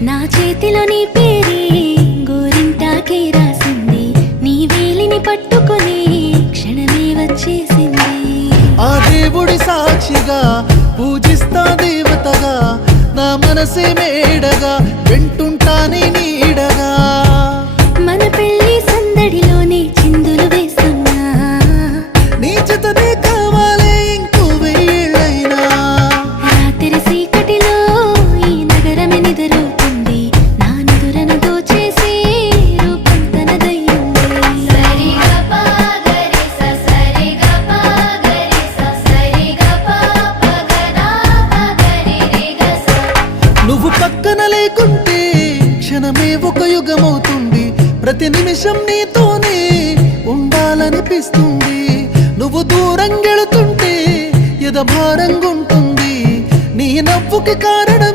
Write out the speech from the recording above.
నా చేతిలో నీ పేరే గోరింటాకే రాసింది, నీ వేలిని పట్టుకొని క్షణమే వచ్చేసింది. ఆ దేవుడి సాక్షిగా పూజిస్తా దేవతగా, నా మనసే మేడగా వింటుంటానే నీడగా. మన పెళ్లి సందడిలోనే చిందులు వేస్తున్నా, నీ జతనే కావాలే ఇంకో వెయ్యేళ్ళైనా. రాత్రి చీకటిలో ఈ నగరమే నిద్రవుతుంది, నా నిదురను దోచేసి రూపం తనదయ్యింది. నువ్వు పక్కన లేకుంటే క్షణమే ఒక యుగమవుతుంది, ప్రతి నిమిషం నీతోనే ఉండాలనిపిస్తుంది. నువ్వు దూరం గెళుతుంటే ఎద భారంగుంటుంది, నీ నవ్వుకి కారణం